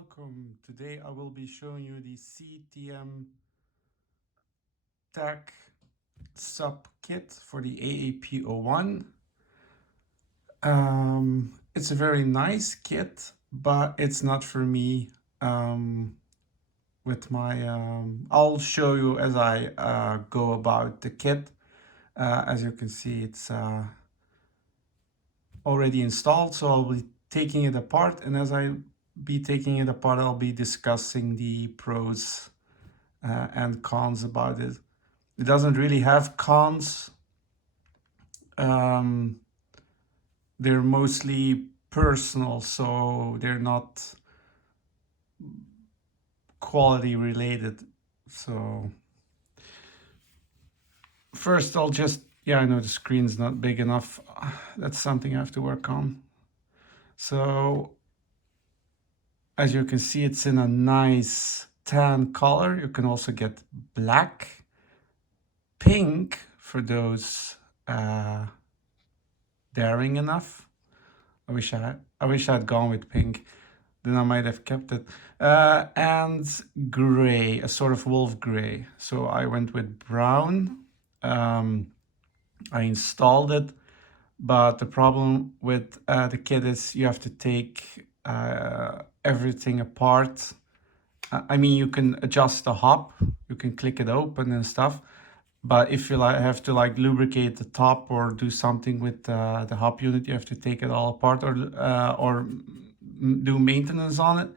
welcome. Today I will be showing you the CTM TAC sub kit for the AAP01. It's a very nice kit, but it's not for me. With my I'll show you as I go about the kit. As you can see, it's already installed, so I'll be taking it apart, and as I be taking it apart, I'll be discussing the pros and cons about it. It doesn't really have cons. They're mostly personal, so they're not quality related. So first I'll just, I know the screen's not big enough. That's something I have to work on. So as you can see, it's in a nice tan color. You can also get black, pink for those daring enough. I wish I'd gone with pink, then I might have kept it. And gray, a sort of wolf gray. So I went with brown. I installed it, but the problem with the kit is you have to take everything apart. I mean, you can adjust the hop, you can click it open and stuff, but if you have to lubricate the top or do something with the hop unit, you have to take it all apart or do maintenance on it,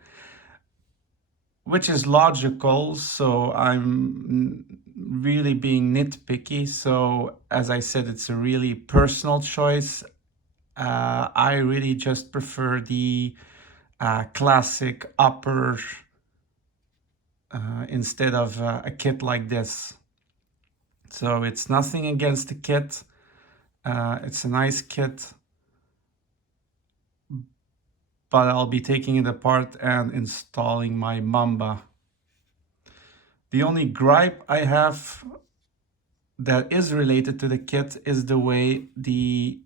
which is logical. So I'm really being nitpicky. So as I said, it's a really personal choice. I really just prefer the classic upper instead of a kit like this. So it's nothing against the kit. It's a nice kit, but I'll be taking it apart and installing my Mamba. The only gripe I have that is related to the kit is the way the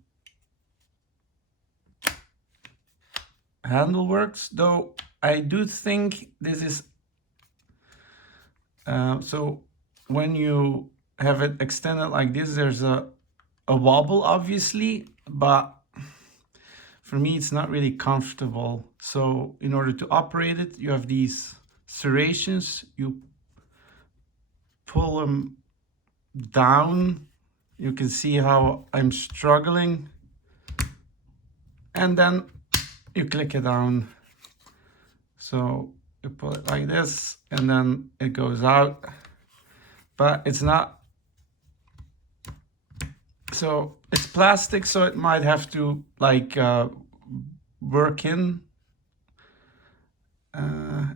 handle works, though I do think this is so when you have it extended like this, there's a wobble obviously, but for me it's not really comfortable. So in order to operate it, you have these serrations, you pull them down. You can see how I'm struggling, and then you click it down. So you pull it like this and then it goes out, but it's not, so it's plastic, so it might have to work in,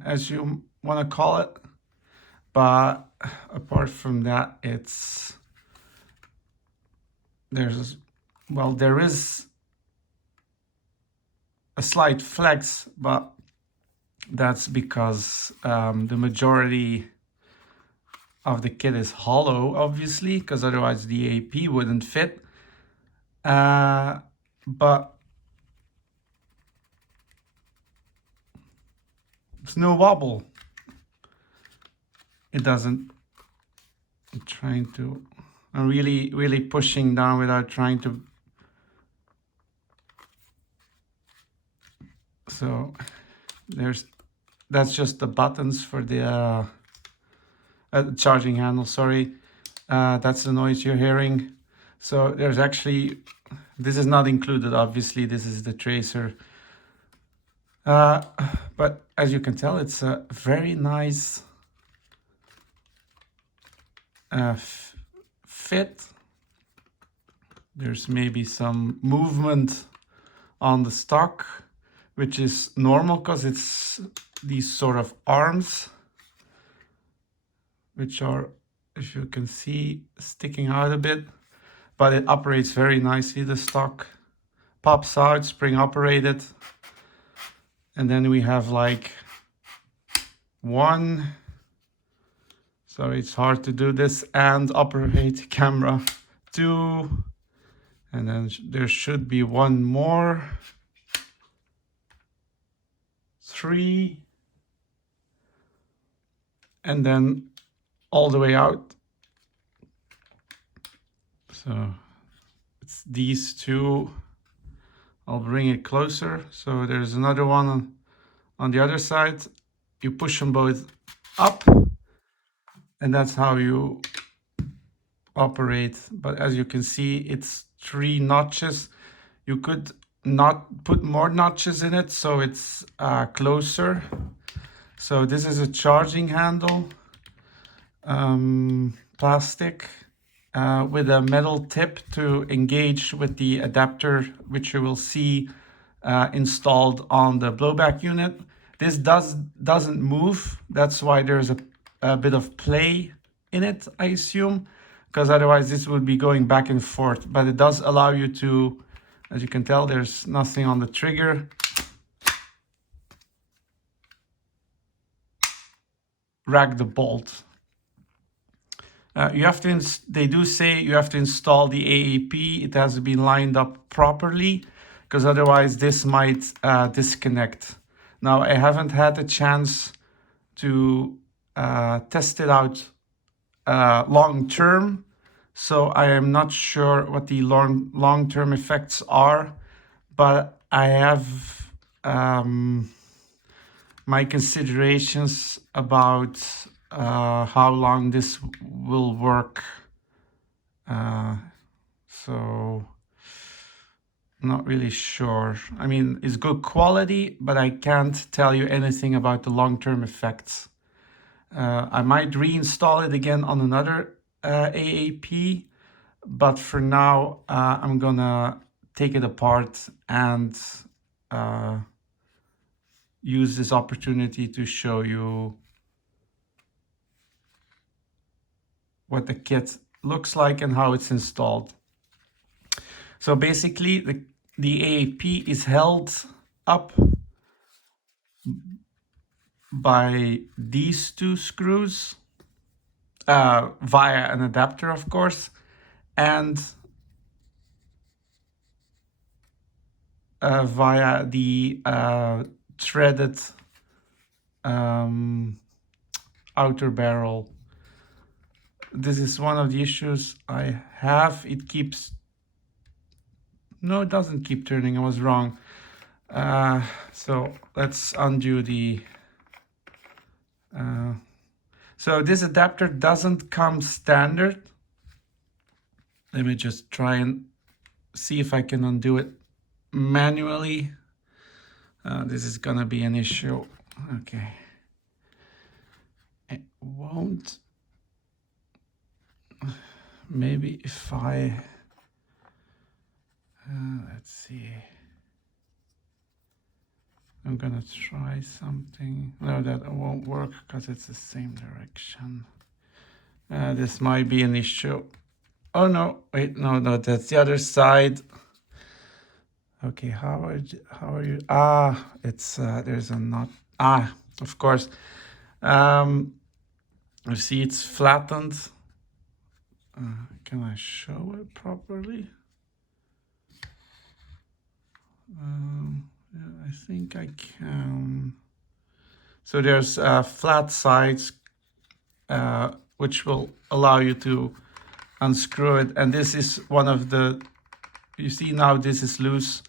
as you want to call it. But apart from that, there is a slight flex, but that's because the majority of the kit is hollow, obviously, because otherwise the AP wouldn't fit. But there's no wobble. It doesn't. I'm really pushing down without trying to. So that's just the buttons for the charging handle, sorry. That's the noise you're hearing. So there's actually, this is not included, obviously, this is the tracer. But as you can tell, it's a very nice fit. There's maybe some movement on the stock, which is normal because it's these sort of arms, which are, if you can see, sticking out a bit, but it operates very nicely. The stock pops out, spring operated. And then we have sorry, it's hard to do this, and operate camera 2. And then there should be one more. 3. and then all the way out. So it's these two. I'll bring it closer. So there's another one on the other side. You push them both up, and that's how you operate. But as you can see, it's 3 notches. You could not put more notches in it, so it's closer. So this is a charging handle, plastic, with a metal tip to engage with the adapter, which you will see installed on the blowback unit. This doesn't move. That's why there's a bit of play in it, I assume, because otherwise this would be going back and forth. But it does allow you to, as you can tell, there's nothing on the trigger. Rack the bolt. You have to. They do say you have to install the AAP. It has to be lined up properly, because otherwise this might disconnect. Now I haven't had a chance to test it out long term, so I am not sure what the long term effects are, but I have my considerations about how long this will work. So I'm not really sure. I mean, it's good quality, but I can't tell you anything about the long-term effects. I might reinstall it again on another AAP, but for now, I'm gonna take it apart and use this opportunity to show you what the kit looks like and how it's installed. So basically, the AAP is held up by these 2 screws via an adapter, of course, and via the threaded outer barrel. This is one of the issues I have. It keeps... No, it doesn't keep turning. I was wrong. So let's undo the... So this adapter doesn't come standard. Let me just try and see if I can undo it manually. This is gonna be an issue. Okay. It won't. Maybe if I... let's see. I'm gonna try something. No, that won't work because it's the same direction. This might be an issue. Oh no, wait, no, that's the other side. Okay, how are you? It's there's a knot. Of course. You see, it's flattened. Can I show it properly? Yeah, I think I can. So there's flat sides, which will allow you to unscrew it. And this is one of the, you see now this is loose.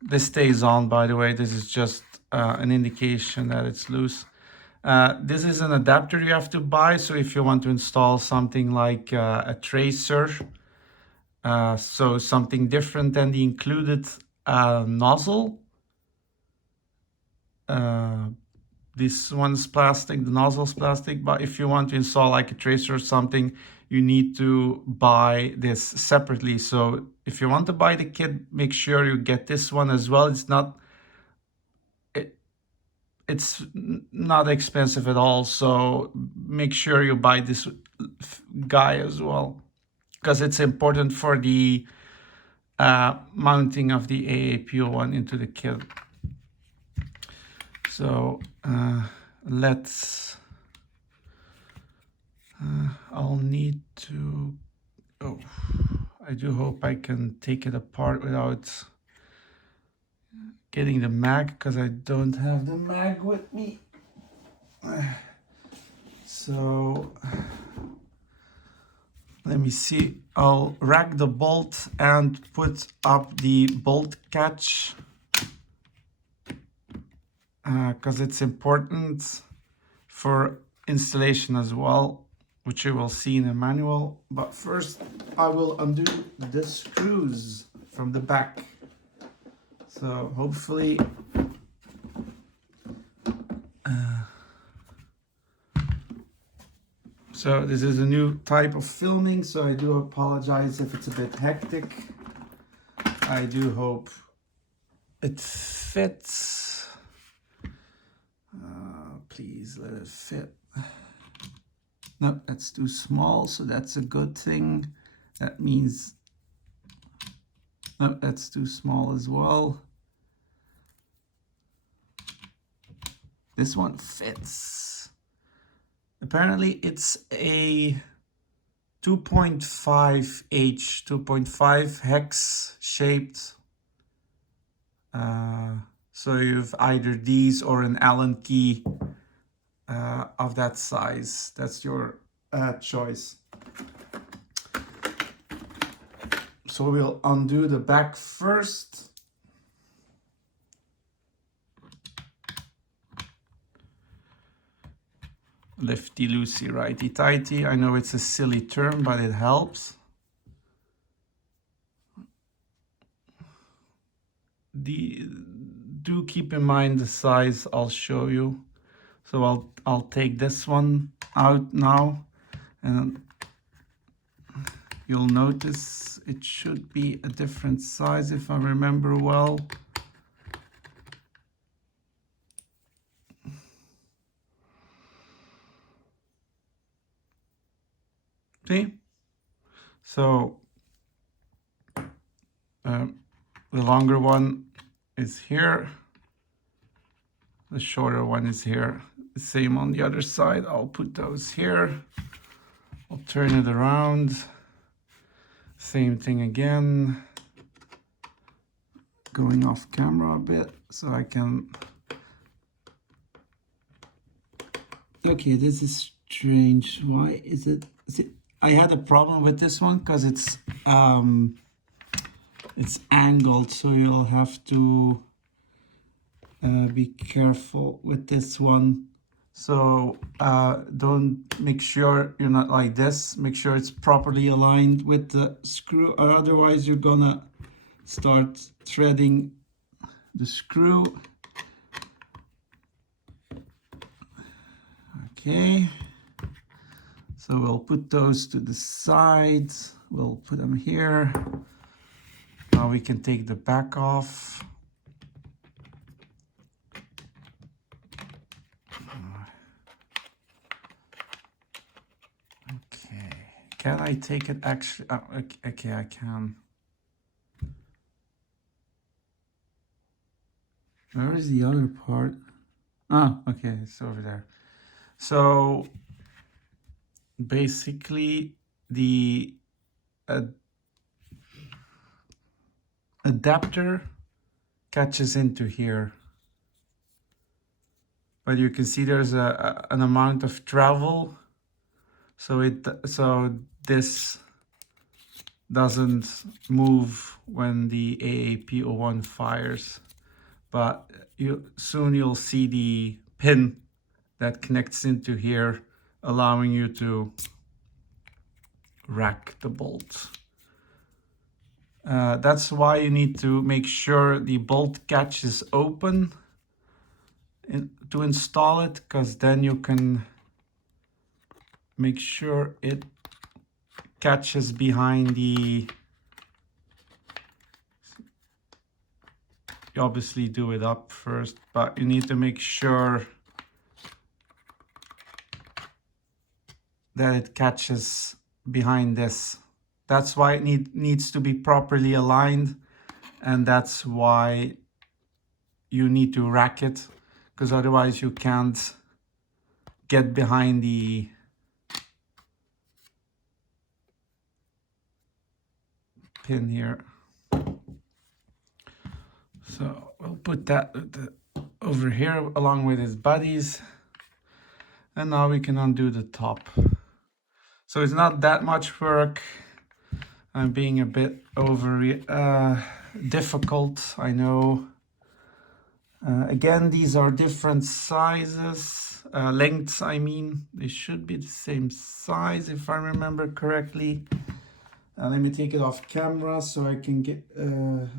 This stays on, by the way. This is just an indication that it's loose. This is an adapter you have to buy. So if you want to install something like a tracer, so something different than the included nozzle. This one's plastic, the nozzle's plastic, but if you want to install like a tracer or something, you need to buy this separately. So if you want to buy the kit, make sure you get this one as well. It's not expensive at all, so make sure you buy this guy as well, because it's important for the mounting of the AAP01 into the kit. So let's, I'll need to, oh, I do hope I can take it apart without getting the mag, because I don't have the mag with me. So let me see. I'll rack the bolt and put up the bolt catch because it's important for installation as well, which you will see in the manual. But first, I will undo the screws from the back. So hopefully so this is a new type of filming, so I do apologize if it's a bit hectic. I do hope it fits. Please let it fit. No, that's too small, so that's a good thing. That means, no, that's too small as well. This one fits. Apparently it's a 2.5H, 2.5 hex shaped. So you've either these or an Allen key of that size. That's your choice. So we'll undo the back first. Lifty loosey, righty tighty. I know it's a silly term, but it helps. Do keep in mind the size I'll show you. So I'll take this one out now, and you'll notice it should be a different size if I remember well. See? So the longer one is here, the shorter one is here. The same on the other side. I'll put those here. I'll turn it around. Same thing again. Going off camera a bit so I can... Okay, this is strange. Why is it... I had a problem with this one because it's angled, so you'll have to be careful with this one. So don't, make sure you're not like this. Make sure it's properly aligned with the screw, or otherwise you're gonna start threading the screw. Okay. So we'll put those to the side. We'll put them here. Now we can take the back off. Okay. Can I take it actually? Oh, okay, I can. Where is the other part? Ah, okay, it's over there. So basically the adapter catches into here, but you can see there's an amount of travel, so this doesn't move when the AAP01 fires, but soon you'll see the pin that connects into here, allowing you to rack the bolt. That's why you need to make sure the bolt catch is open to install it, because then you can make sure it catches behind the... You obviously do it up first, but you need to make sure that it catches behind this. That's why it needs to be properly aligned, and that's why you need to rack it, because otherwise you can't get behind the pin here. So we'll put that over here along with his buddies. And now we can undo the top. So it's not that much work. I'm being a bit difficult, I know. Again, these are different sizes, lengths, I mean. They should be the same size if I remember correctly. Let me take it off camera so I can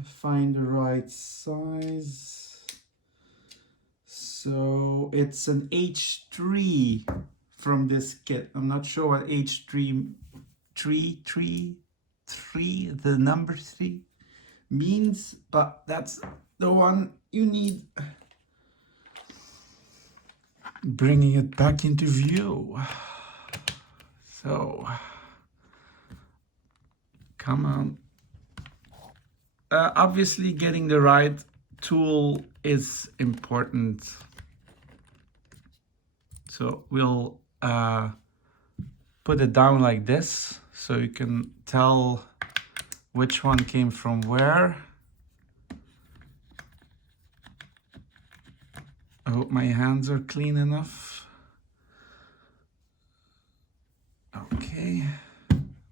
find the right size. So it's an H3 from this kit. I'm not sure what H3, the number 3 means, but that's the one you need. Bringing it back into view. So, come on. Obviously, getting the right tool is important. So we'll put it down like this so you can tell which one came from where. I hope my hands are clean enough. Okay,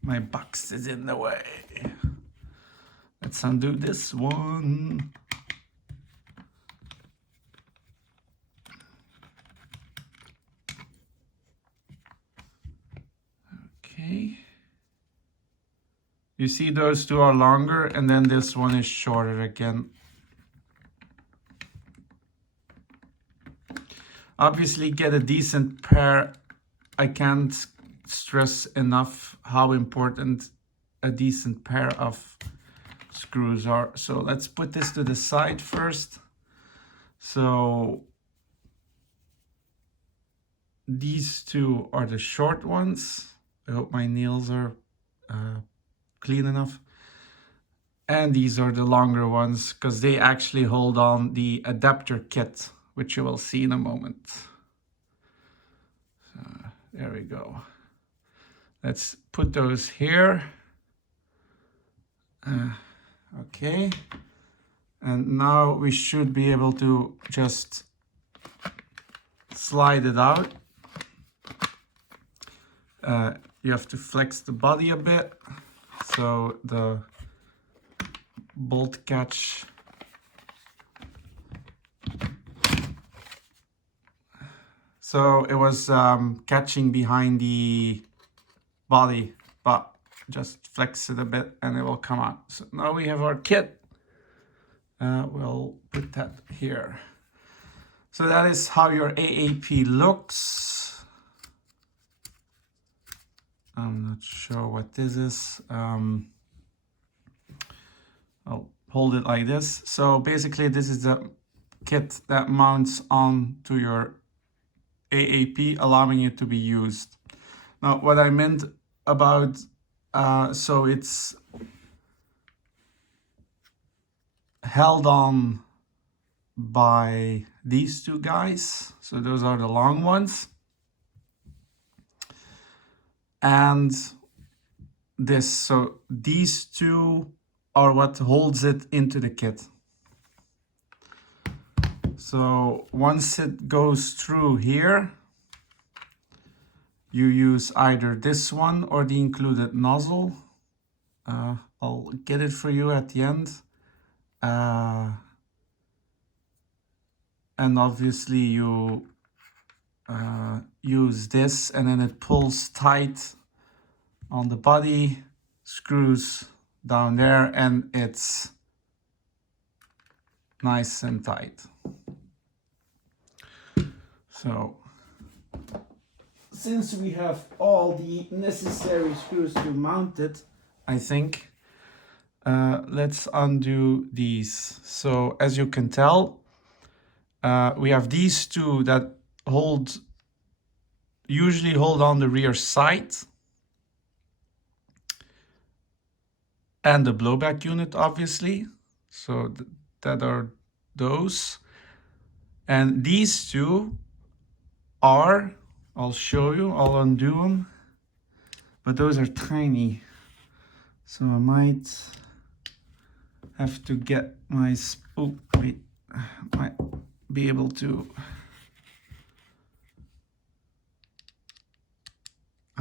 my box is in the way. Let's undo this one. Okay. You see those two are longer and then this one is shorter again. Obviously get a decent pair. I can't stress enough how important a decent pair of screws are. So let's put this to the side first. So these two are the short ones. I hope my nails are clean enough. And these are the longer ones because they actually hold on the adapter kit, which you will see in a moment. So there we go. Let's put those here. Okay. And now we should be able to just slide it out. You have to flex the body a bit so the bolt catch so it was catching behind the body, but just flex it a bit and it will come out. So now we have our kit. We'll put that here. So that is how your AAP looks. I'm not sure what this is. I'll hold it like this. So basically this is the kit that mounts on to your AAP, allowing it to be used. Now what I meant about, so it's held on by these two guys. So those are the long ones. And this, so these two are what holds it into the kit. So once it goes through here, you use either this one or the included nozzle. I'll get it for you at the end. And obviously you use this and then it pulls tight on the body, screws down there, and it's nice and tight. So since we have all the necessary screws to mount it, I think, let's undo these. So as you can tell, we have these two that usually hold on the rear sight and the blowback unit, obviously. So that are those. And these two are, I'll show you, I'll undo them, but those are tiny. So I might have to get my, might be able to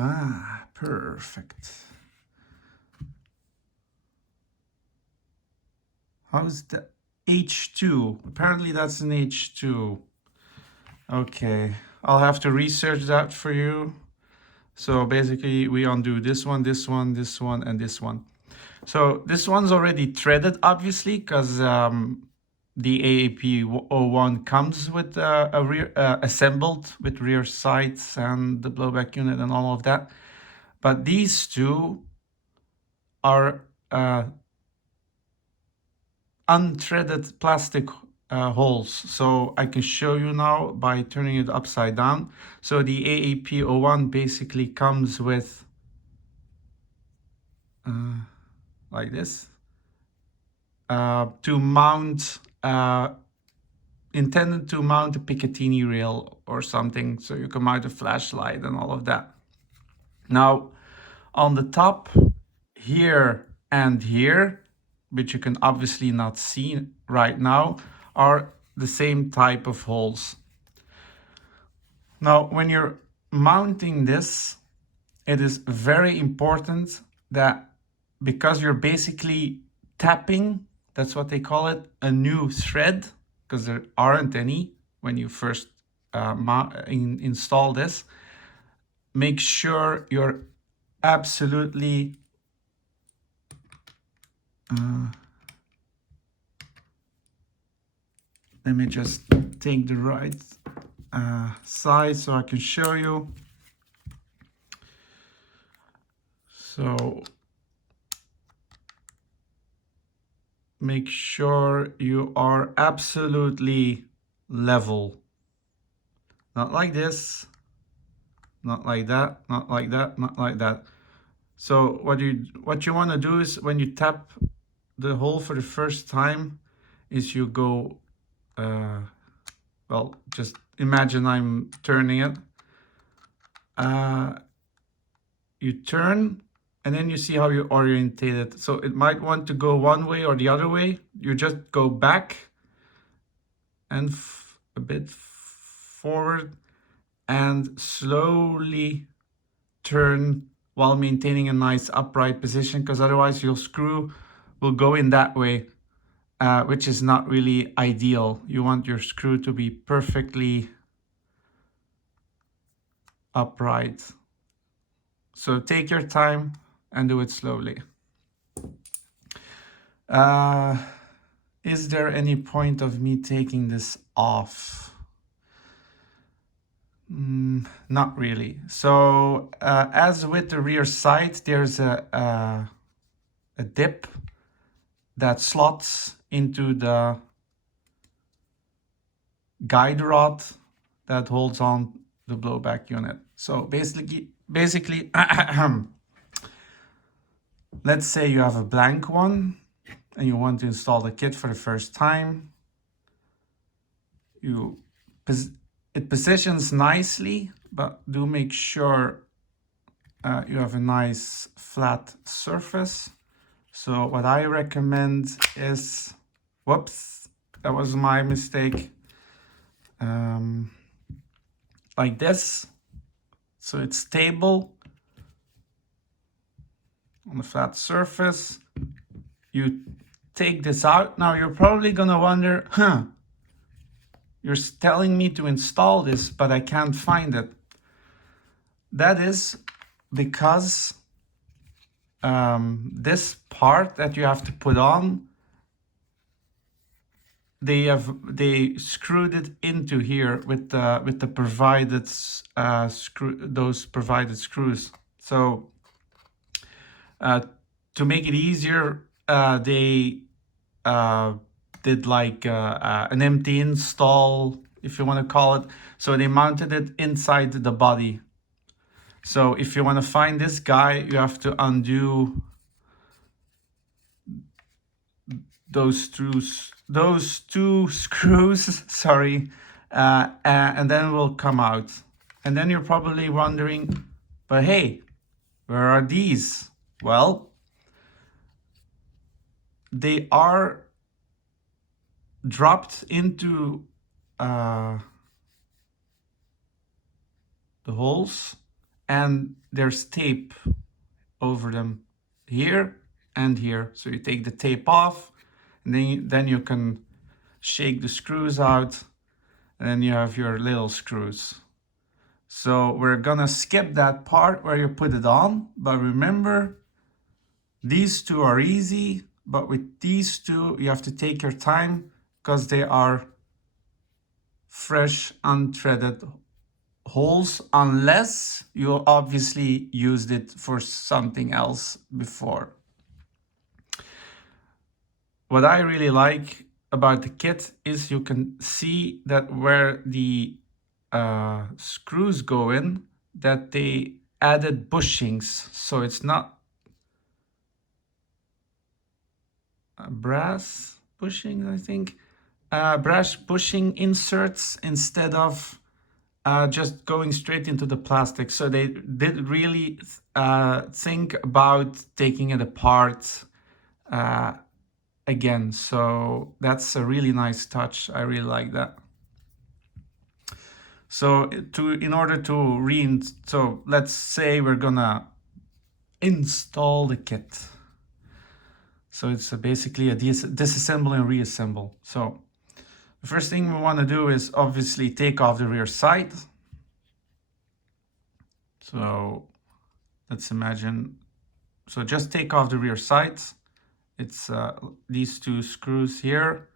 Ah, perfect. How's the H2? Apparently that's an H2. Okay, I'll have to research that for you. So basically we undo this one, this one, this one, and this one. So this one's already threaded, obviously, because the AAP01 comes with a rear assembled with rear sights and the blowback unit and all of that. But these two are unthreaded plastic holes. So I can show you now by turning it upside down. So the AAP01 basically comes with like this to mount intended to mount a Picatinny rail or something, so you can mount a flashlight and all of that. Now, on the top here and here, which you can obviously not see right now, are the same type of holes. Now, when you're mounting this, it is very important that, because you're basically tapping, that's what they call it, a new thread, because there aren't any when you first install this. Make sure you're absolutely let me just take the right side so I can show you. So make sure you are absolutely level. Not like this, not like that, not like that, not like that. So what you want to do is, when you tap the hole for the first time, is you go, well, just imagine I'm turning it. You turn, and then you see how you orientate it. So it might want to go one way or the other way. You just go back and a bit forward and slowly turn while maintaining a nice upright position, because otherwise your screw will go in that way, which is not really ideal. You want your screw to be perfectly upright. So take your time and do it slowly. Is there any point of me taking this off? Not really. So as with the rear sight, there's a dip that slots into the guide rod that holds on the blowback unit. So basically, let's say you have a blank one and you want to install the kit for the first time. It positions nicely, but do make sure you have a nice flat surface. So what I recommend is, whoops, that was my mistake. Like this, so it's stable on the flat surface. You take this out. Now you're probably gonna wonder, you're telling me to install this, but I can't find it. That is because this part that you have to put on, they screwed it into here with the provided those provided screws. So to make it easier, they did like an empty install, if you want to call it. So they mounted it inside the body. So if you want to find this guy, you have to undo those two screws, sorry, and then it will come out. And then you're probably wondering, but hey, where are these? Well, they are dropped into the holes, and there's tape over them here and here. So you take the tape off, and then you can shake the screws out, and then you have your little screws. So we're gonna skip that part where you put it on, but remember, these two are easy, but with these two, you have to take your time because they are fresh, unthreaded holes, unless you obviously used it for something else before. What I really like about the kit is you can see that where the screws go in, that they added bushings. So it's not brass bushing, I think. Brass bushing inserts instead of just going straight into the plastic. So they did really think about taking it apart again. So that's a really nice touch. I really like that. So in order to so let's say we're gonna install the kit. So it's basically a disassemble and reassemble. So the first thing we want to do is obviously take off the rear sight. So let's imagine, so just take off the rear sights. It's these two screws here.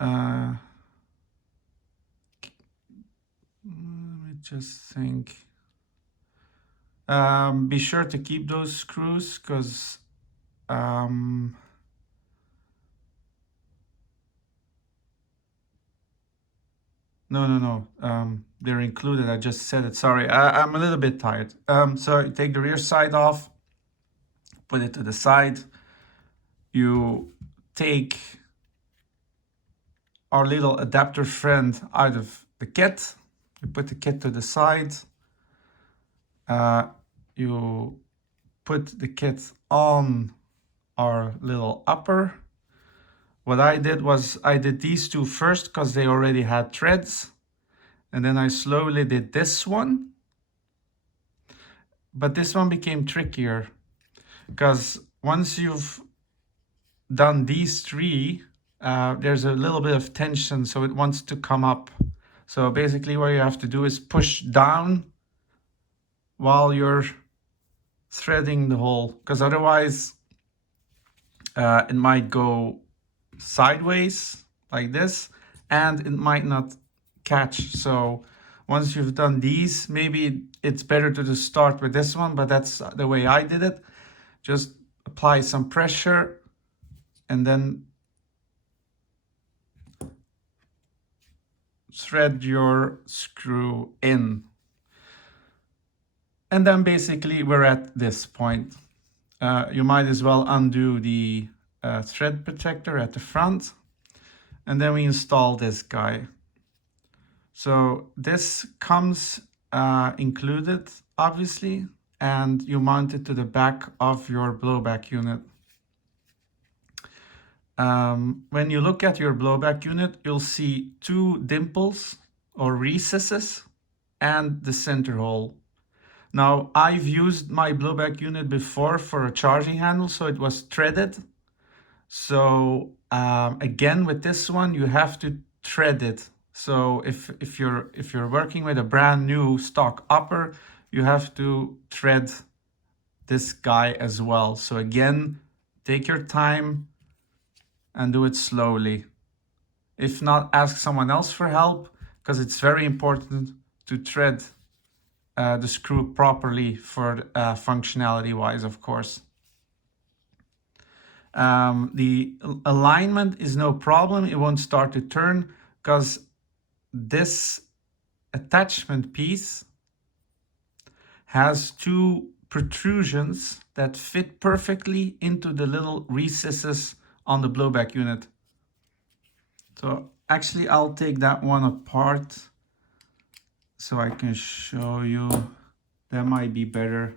Let me just think. Be sure to keep those screws because no, they're included. I just said it. Sorry, I'm a little bit tired. So you take the rear side off, put it to the side. You take our little adapter friend out of the kit. You put the kit to the side. You put the kit on our little upper. What I did was I did these two first because they already had threads. And then I slowly did this one. But this one became trickier because once you've done these three, there's a little bit of tension, so it wants to come up. So basically what you have to do is push down while you're threading the hole, because otherwise it might go sideways like this and it might not catch. So once you've done these, maybe it's better to just start with this one, but that's the way I did it. Just apply some pressure and then thread your screw in. And then basically we're at this point. You might as well undo the thread protector at the front. And then we install this guy. So this comes included, obviously, and you mount it to the back of your blowback unit. When you look at your blowback unit, you'll see two dimples or recesses and the center hole. Now, I've used my blowback unit before for a charging handle, so it was threaded. So again, with this one, you have to thread it. So if you're working with a brand new stock upper, you have to thread this guy as well. So again, take your time and do it slowly. If not, ask someone else for help, because it's very important to thread the screw properly for functionality wise, of course. The alignment is no problem. It won't start to turn because this attachment piece has two protrusions that fit perfectly into the little recesses on the blowback unit. So actually I'll take that one apart so I can show you. That might be better.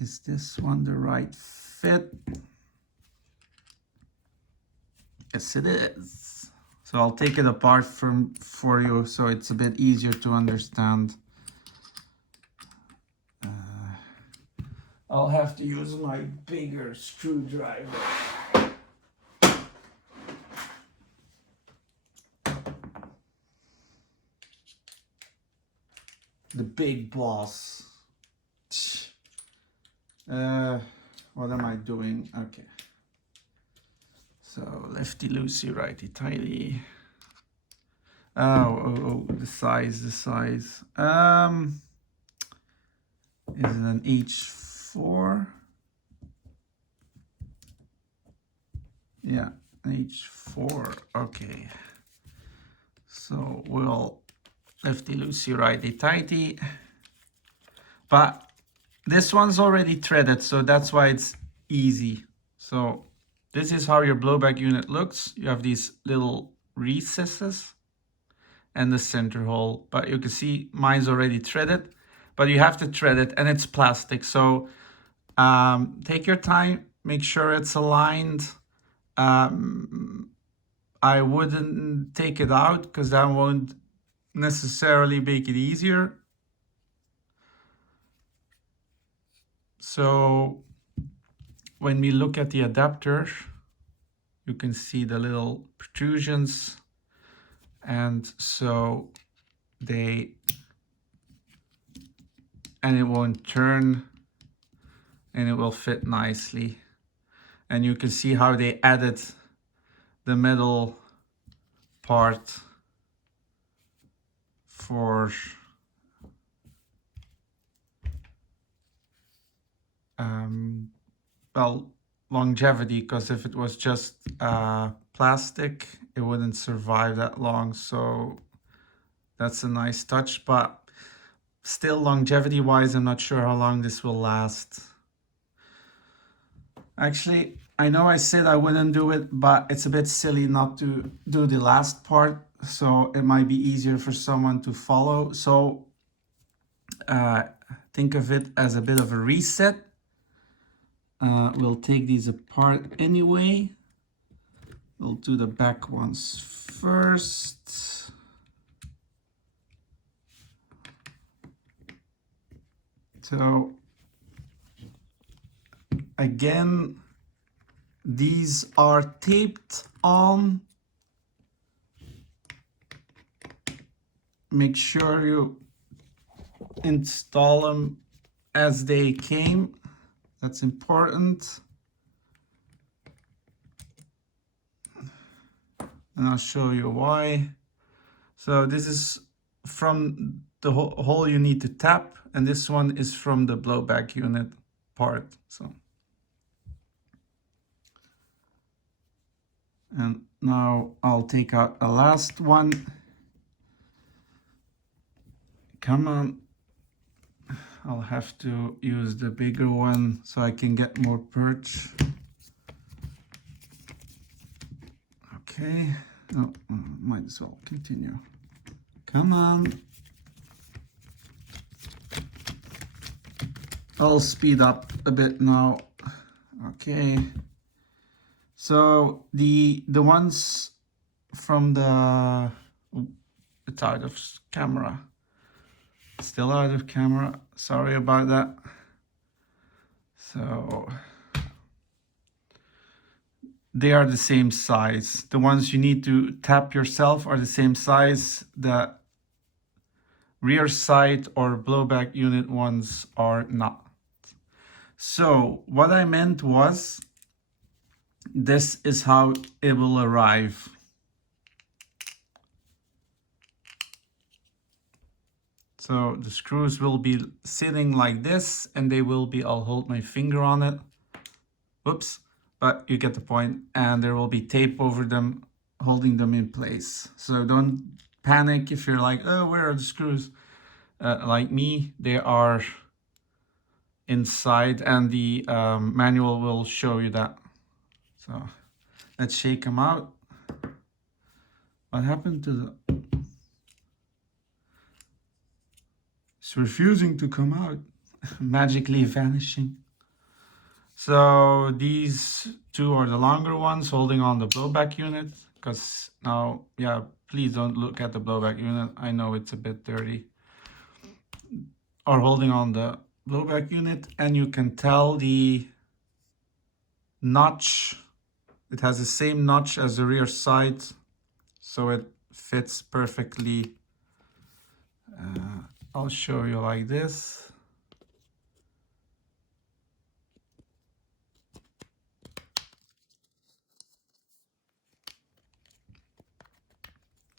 Is this one the right fit? Yes, it is. So I'll take it apart for you so it's a bit easier to understand. I'll have to use my bigger screwdriver. The big boss. What am I doing? Okay. So lefty loosey, righty tighty. Oh, the size. Is it an H4? Yeah, H4. Okay. So we'll lefty loosey, righty tighty. But this one's already threaded, so that's why it's easy. So this is how your blowback unit looks. You have these little recesses and the center hole, but you can see mine's already threaded, but you have to thread it, and it's plastic. So take your time, make sure it's aligned. I wouldn't take it out because that won't necessarily make it easier. So when we look at the adapter, you can see the little protrusions, and so it won't turn, and it will fit nicely. And you can see how they added the metal part for well, longevity, because if it was just plastic, it wouldn't survive that long. So that's a nice touch, but still, longevity wise, I'm not sure how long this will last. Actually, I know I said I wouldn't do it, but it's a bit silly not to do the last part, so it might be easier for someone to follow. So think of it as a bit of a reset. We'll take these apart anyway. We'll do the back ones first. So again, these are taped on. Make sure you install them as they came. That's important. And I'll show you why. So this is from the hole you need to tap, and this one is from the blowback unit part. So, and now I'll take out a last one. Come on. I'll have to use the bigger one so I can get more perch. Okay. Oh, might as well continue. Come on. I'll speed up a bit now. Okay. So the ones from the, it's out of camera. Still out of camera. Sorry about that. So they are the same size. The ones you need to tap yourself are the same size. The rear sight or blowback unit ones are not. So what I meant was, this is how it will arrive. So the screws will be sitting like this, and they will be, I'll hold my finger on it. Whoops, but you get the point. And there will be tape over them, holding them in place. So don't panic if you're like, oh, where are the screws? Like me, they are inside, and the manual will show you that. So let's shake them out. What happened to the... It's refusing to come out, magically vanishing. So these two are the longer ones holding on the blowback unit, because now, yeah, please don't look at the blowback unit. I know it's a bit dirty. Are holding on the blowback unit, and you can tell the notch, it has the same notch as the rear side, so it fits perfectly. I'll show you like this.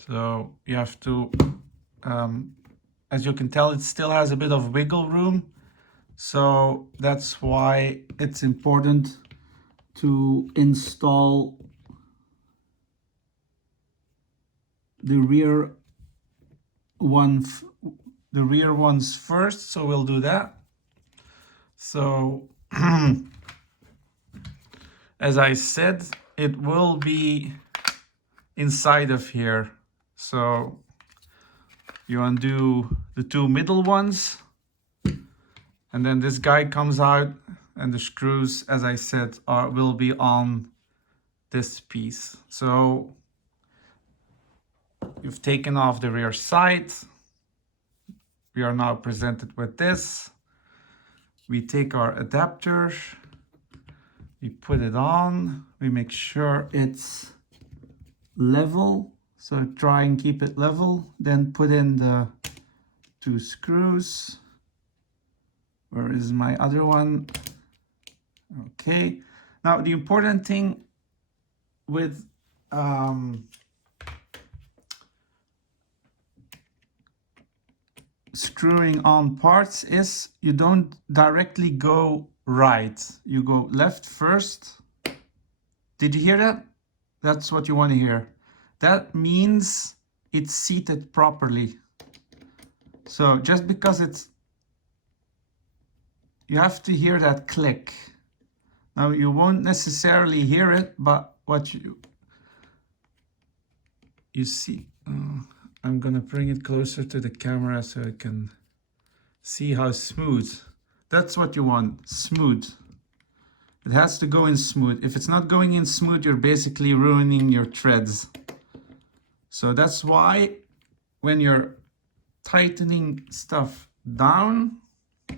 So you have to, as you can tell, it still has a bit of wiggle room. So that's why it's important to install the rear ones first. So we'll do that. So as I said, it will be inside of here. So you undo the two middle ones, and then this guy comes out, and the screws, as I said, will be on this piece. So you've taken off the rear side. We are now presented with this. We take our adapter, we put it on, we make sure it's level. So try and keep it level, then put in the two screws. Where is my other one? Okay. Now the important thing with screwing on parts is you don't directly go right. You go left first. Did you hear that? That's what you want to hear. That means it's seated properly. So just because it's, you have to hear that click. Now you won't necessarily hear it, but what you see, I'm gonna bring it closer to the camera so I can see how smooth. That's what you want, smooth. It has to go in smooth. If it's not going in smooth, you're basically ruining your threads. So that's why when you're tightening stuff down,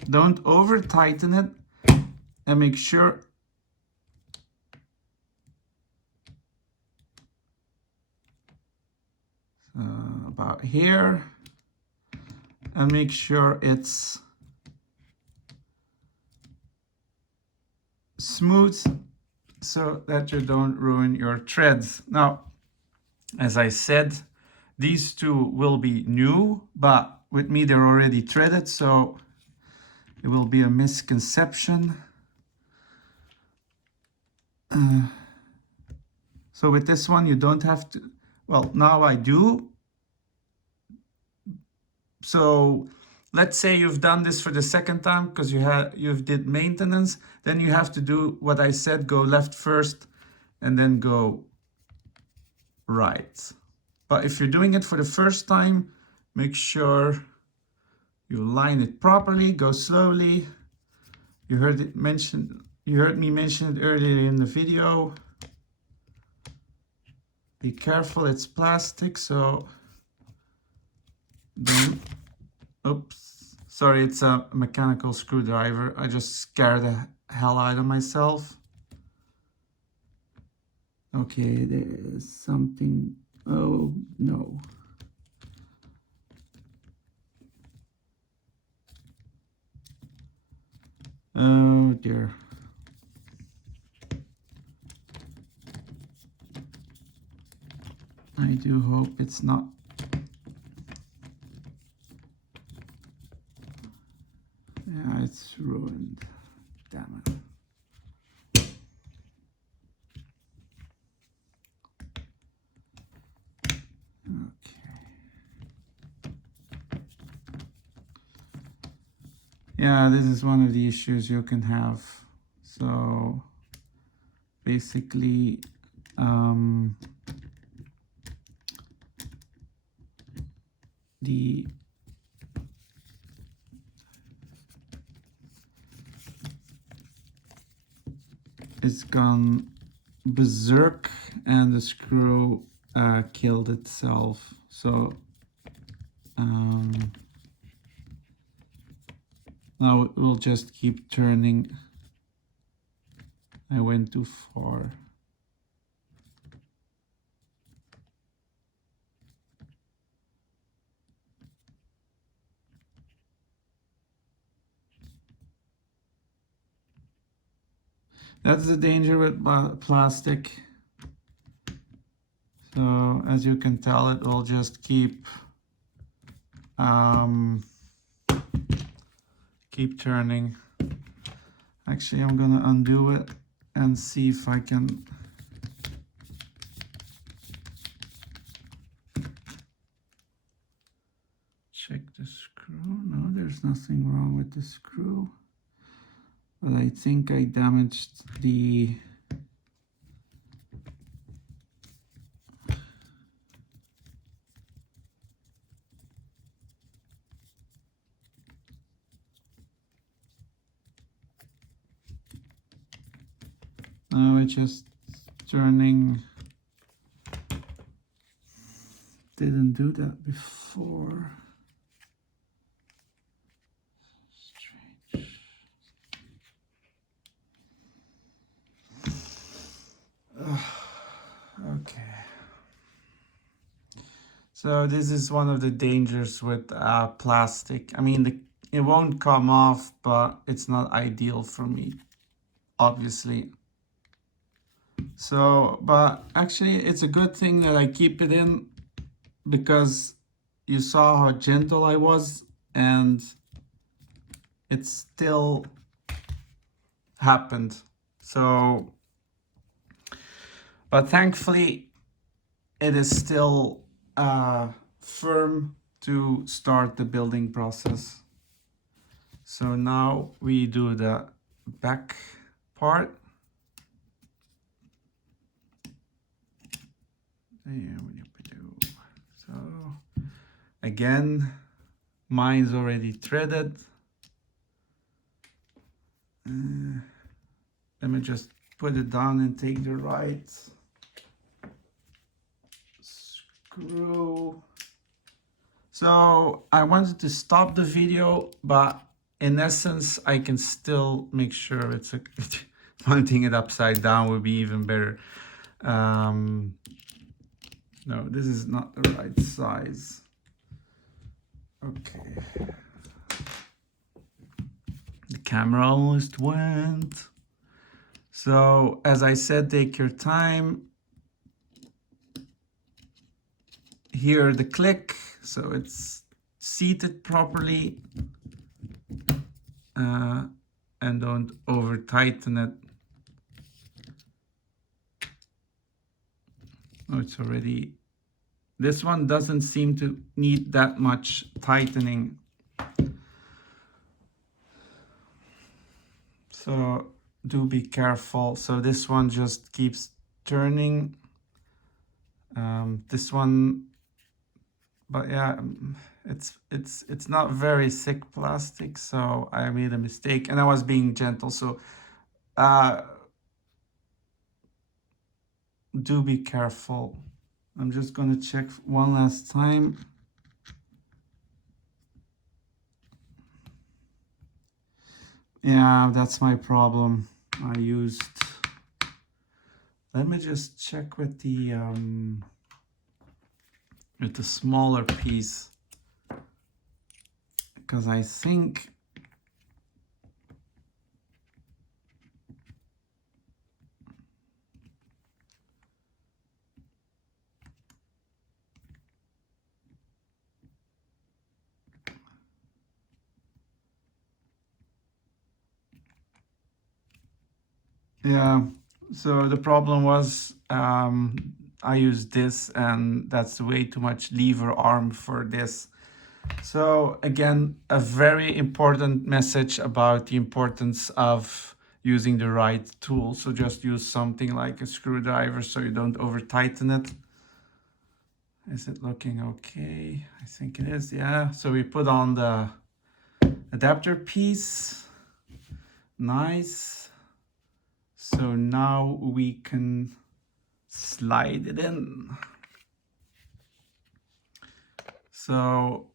don't over tighten it, and make sure about here, and make sure it's smooth so that you don't ruin your threads. Now, as I said, these two will be new, but with me they're already threaded, so it will be a misconception. So with this one you don't have to, well, now I do. So let's say you've done this for the second time because you've did maintenance, then you have to do what I said, go left first and then go right. But if you're doing it for the first time, make sure you line it properly, go slowly. You heard me mention it earlier in the video. Be careful, it's plastic, so don't, oops, sorry, it's a mechanical screwdriver. I just scared the hell out of myself. Okay, there's something, oh no. Oh dear. I do hope it's not. Yeah, it's ruined. Damn it. Okay. Yeah, this is one of the issues you can have. So basically, it's gone berserk and the screw killed itself. So now we'll just keep turning. I went too far. That's the danger with plastic. So as you can tell, it will just keep turning. Actually, I'm gonna undo it and see if I can check the screw. No, there's nothing wrong with the screw, but I think I damaged the now it's just turning. Didn't do that before. Strange. Okay. So this is one of the dangers with plastic. I mean, it won't come off, but it's not ideal for me, obviously. So, but actually it's a good thing that I keep it in, because you saw how gentle I was and it still happened. So, but thankfully it is still firm to start the building process. So now we do the back part. So again, mine's already threaded. Let me just put it down and take the right screw. So I wanted to stop the video, but in essence, I can still make sure it's mounting it upside down would be even better. No, this is not the right size. Okay. The camera almost went. So as I said, take your time. Hear the click, so it's seated properly, and don't over tighten it. Oh, it's already, this one doesn't seem to need that much tightening. So do be careful. So this one just keeps turning. This one, but yeah, it's not very thick plastic, so I made a mistake and I was being gentle. So do be careful. I'm just gonna check one last time. Yeah, that's my problem. I used, let me just check with the smaller piece, because I think yeah, so the problem was I used this, and that's way too much lever arm for this. So again, a very important message about the importance of using the right tool. So just use something like a screwdriver so you don't over tighten it. Is it looking okay? I think it is, yeah. So we put on the adapter piece. Nice. So now we can slide it in. So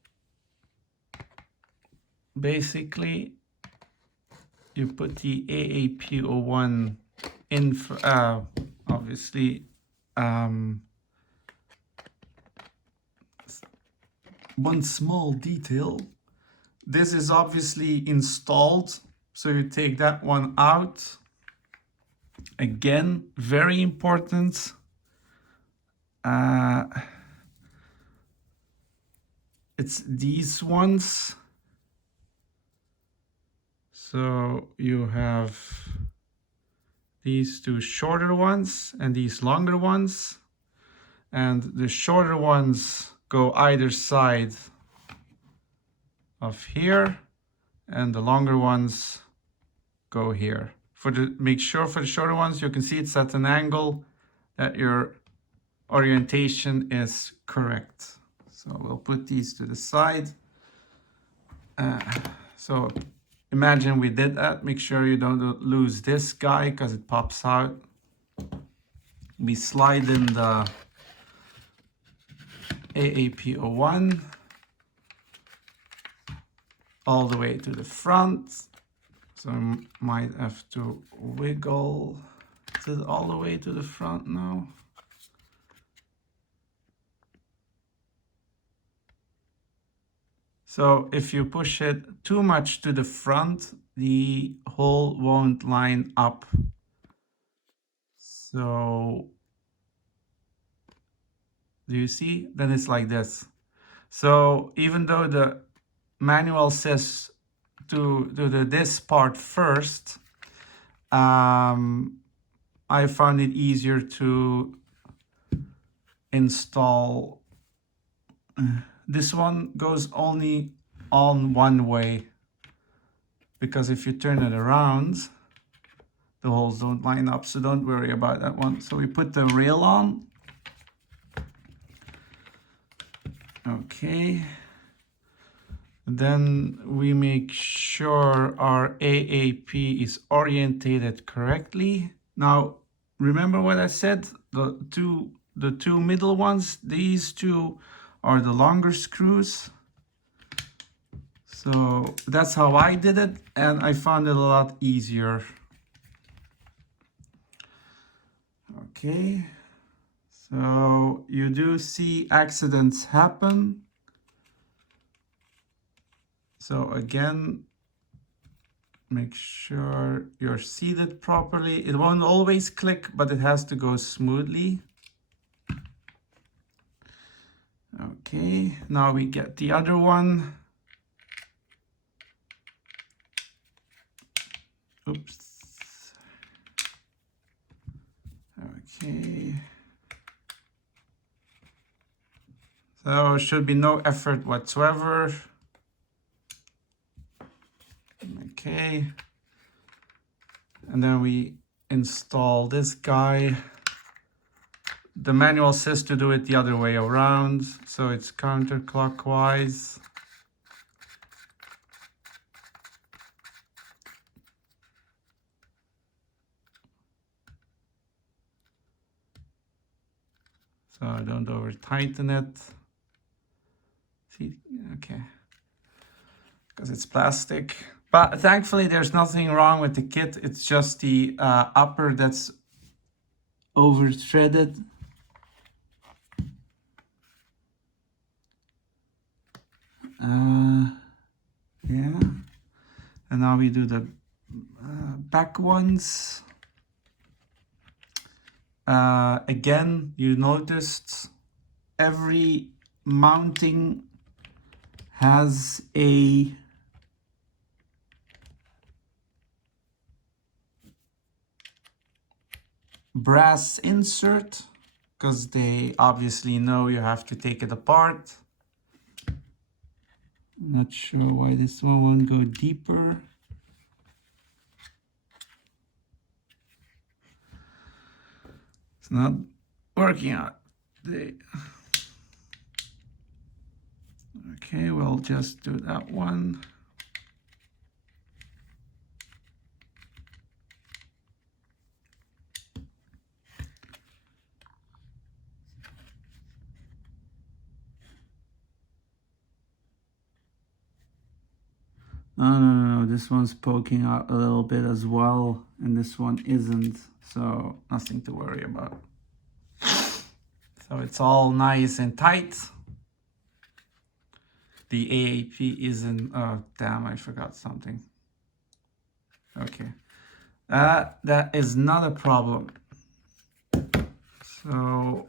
basically you put the AAP01 in, obviously one small detail. This is obviously installed, so you take that one out. Again, very important. It's these ones. So you have these two shorter ones and these longer ones. And the shorter ones go either side of here, and the longer ones go here. Make sure for the shorter ones, you can see it's at an angle that your orientation is correct. So we'll put these to the side. So imagine we did that. Make sure you don't lose this guy because it pops out. We slide in the AAP01 all the way to the front. So I might have to wiggle it all the way to the front now. So if you push it too much to the front, the hole won't line up. So do you see? Then it's like this. So even though the manual says to do this part first, I found it easier to install. This one goes only on one way, because if you turn it around, the holes don't line up, so don't worry about that one. So we put the rail on. Okay. Then we make sure our AAP is orientated correctly. Now, remember what I said? The two middle ones, these two are the longer screws. So that's how I did it, and I found it a lot easier. Okay, so you do see accidents happen. So again, make sure you're seated properly. It won't always click, but it has to go smoothly. Okay, now we get the other one. Oops. Okay. So should be no effort whatsoever. Okay. And then we install this guy. The manual says to do it the other way around, so it's counterclockwise. So don't over tighten it. See, okay, because it's plastic. But thankfully there's nothing wrong with the kit. It's just the upper that's over threaded. Yeah, and now we do the back ones. Again, you noticed every mounting has a brass insert, because they obviously know you have to take it apart. Not sure why this one won't go deeper. It's not working out. Okay, we'll just do that one. No, this one's poking out a little bit as well, and this one isn't, so nothing to worry about. So it's all nice and tight. The AAP isn't, oh damn, I forgot something. Okay, that is not a problem. So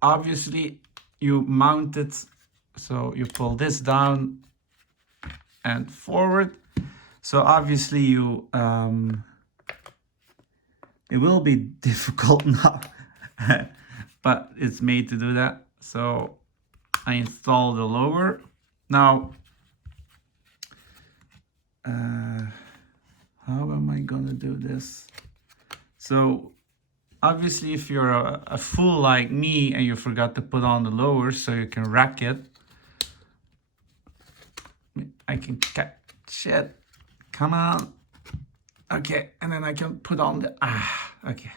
obviously you mount it, so you pull this down and forward. So obviously you, it will be difficult now, but it's made to do that. So I install the lower. Now, how am I gonna do this? So obviously if you're a fool like me and you forgot to put on the lower so you can rack it, I can catch it. Come on. Okay, and then I can put on the, okay.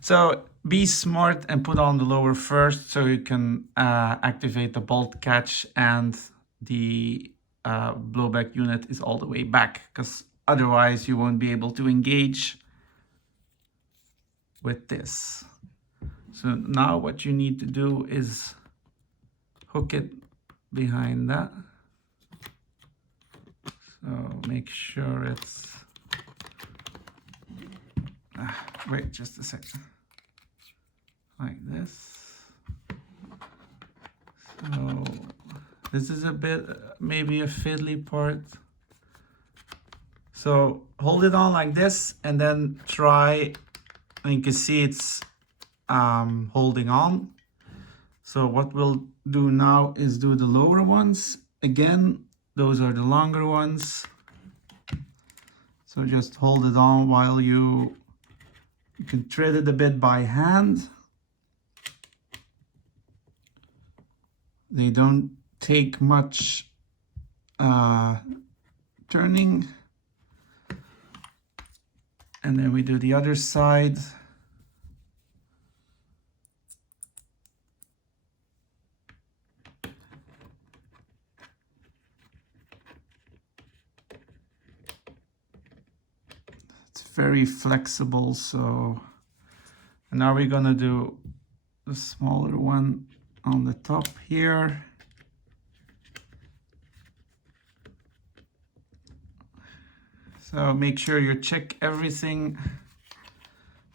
So be smart and put on the lower first so you can activate the bolt catch and the blowback unit is all the way back, because otherwise you won't be able to engage with this. So now what you need to do is hook it behind that. So make sure it's, wait just a second, like this. So this is a bit, maybe a fiddly part. So hold it on like this and then try, and you can see it's holding on. So what we'll do now is do the lower ones. Again, those are the longer ones. So just hold it on while you can thread it a bit by hand. They don't take much turning. And then we do the other side. It's very flexible, so. And now we're gonna do the smaller one on the top here. So make sure you check everything.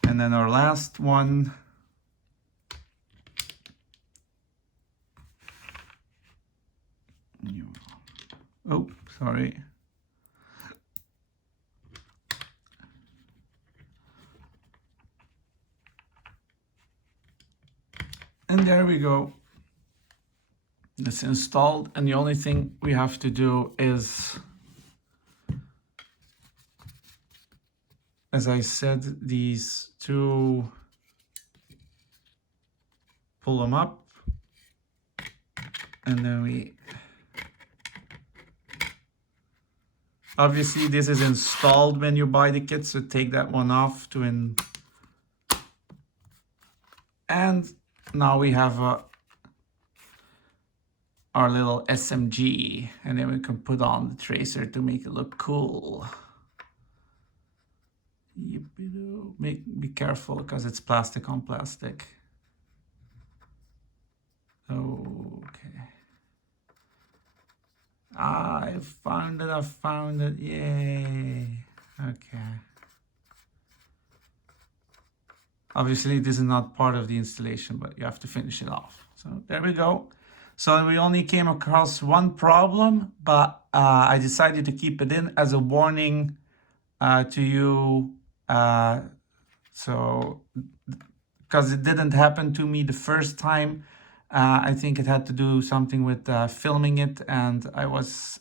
And then our last one. Oh, sorry. And there we go. It's installed, and the only thing we have to do is, as I said, these two, pull them up, and then we, obviously this is installed when you buy the kit, so take that one off to and now we have our little SMG, and then we can put on the tracer to make it look cool. Be careful because it's plastic on plastic. Okay. I found it, yay. Okay. Obviously this is not part of the installation, but you have to finish it off. So there we go. So we only came across one problem, but I decided to keep it in as a warning to you. So, because it didn't happen to me the first time, I think it had to do something with filming it, and I was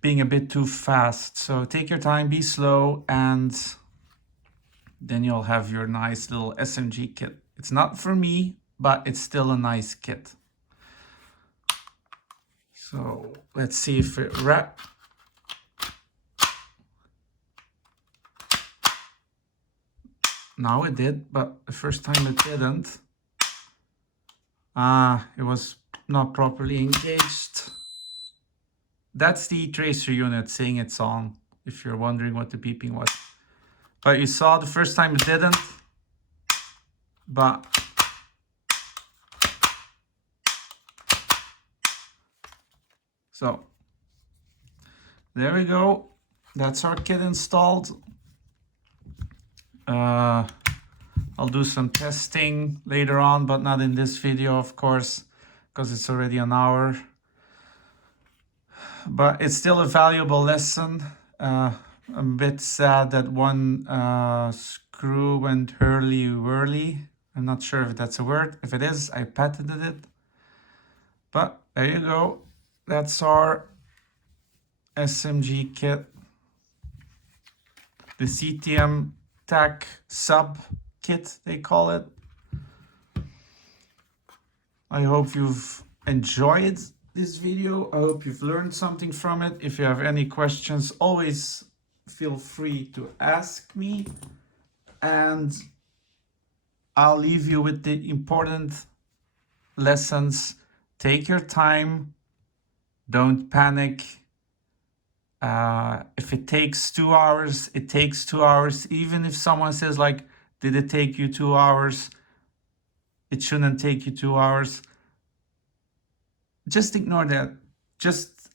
being a bit too fast. So take your time, be slow, and then you'll have your nice little SMG kit. It's not for me, but it's still a nice kit. So let's see if it wraps. Now it did, but the first time it didn't. It was not properly engaged. That's the tracer unit saying it's on, if you're wondering what the beeping was. But you saw the first time it didn't. But so there we go. That's our kit installed. I'll do some testing later on, but not in this video, of course, because it's already an hour. But it's still a valuable lesson. I'm a bit sad that one screw went hurly-whirly. I'm not sure if that's a word. If it is, I patented it. But there you go. That's our SMG kit. The CTM TAC sub kit, they call it. I hope you've enjoyed this video. I hope you've learned something from it. If you have any questions, always feel free to ask me. And I'll leave you with the important lessons. Take your time. Don't panic. If it takes 2 hours, it takes 2 hours. Even if someone says like, did it take you 2 hours? It shouldn't take you 2 hours. Just ignore that. Just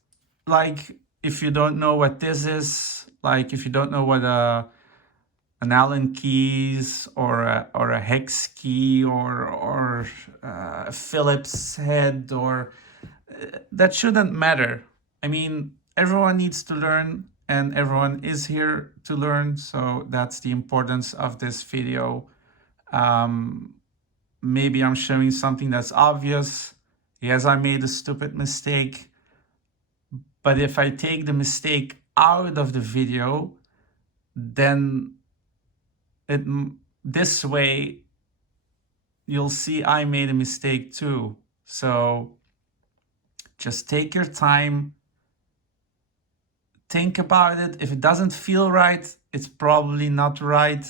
like if you don't know what this is, like if you don't know what an Allen keys or a hex key or a Phillips head, or that shouldn't matter. I mean, everyone needs to learn and everyone is here to learn. So that's the importance of this video. Maybe I'm showing something that's obvious. Yes, I made a stupid mistake. But if I take the mistake out of the video, then this way you'll see I made a mistake too. So just take your time. Think about it. If it doesn't feel right, it's probably not right.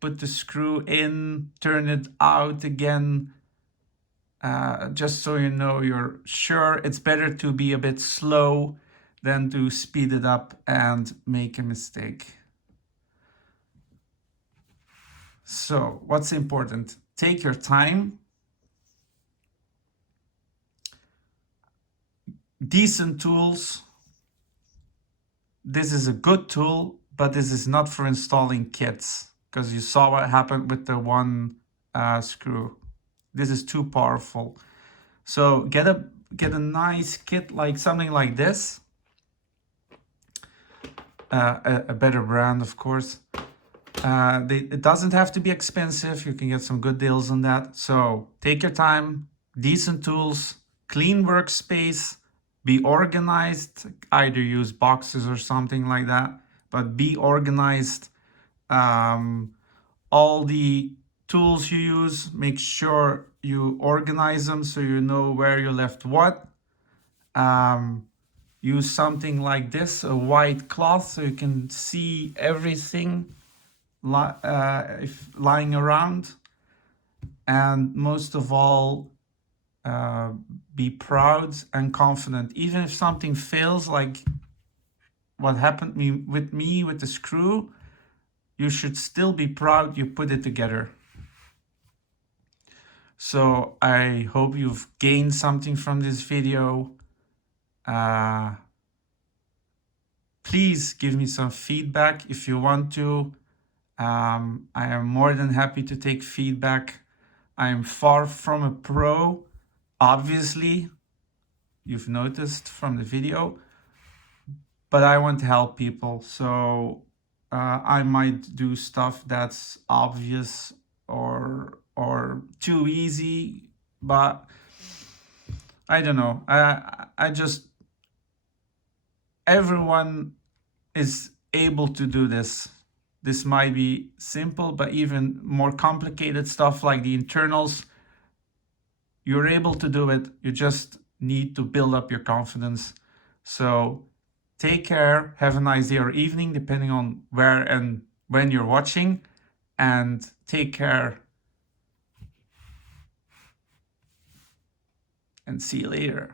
Put the screw in, turn it out again, just so you know you're sure. It's better to be a bit slow than to speed it up and make a mistake. So what's important? Take your time. Decent tools. This is a good tool, but this is not for installing kits, because you saw what happened with the one screw. This is too powerful. So get a nice kit, like something like this. A better brand, of course. It doesn't have to be expensive. You can get some good deals on that. So take your time, decent tools, clean workspace, be organized, either use boxes or something like that, but be organized. All the tools you use, make sure you organize them so you know where you left what. Use something like this, a white cloth, so you can see everything if lying around. And most of all, be proud and confident. Even if something fails, like what happened with me with the screw, you should still be proud you put it together. So I hope you've gained something from this video. Please give me some feedback if you want to. I am more than happy to take feedback. I am far from a pro, obviously, you've noticed from the video, but I want to help people. So I might do stuff that's obvious or too easy, but I don't know. I just, everyone is able to do this. This might be simple, but even more complicated stuff like the internals, you're able to do it. You just need to build up your confidence. So take care, have a nice day or evening, depending on where and when you're watching, and take care. and see you later.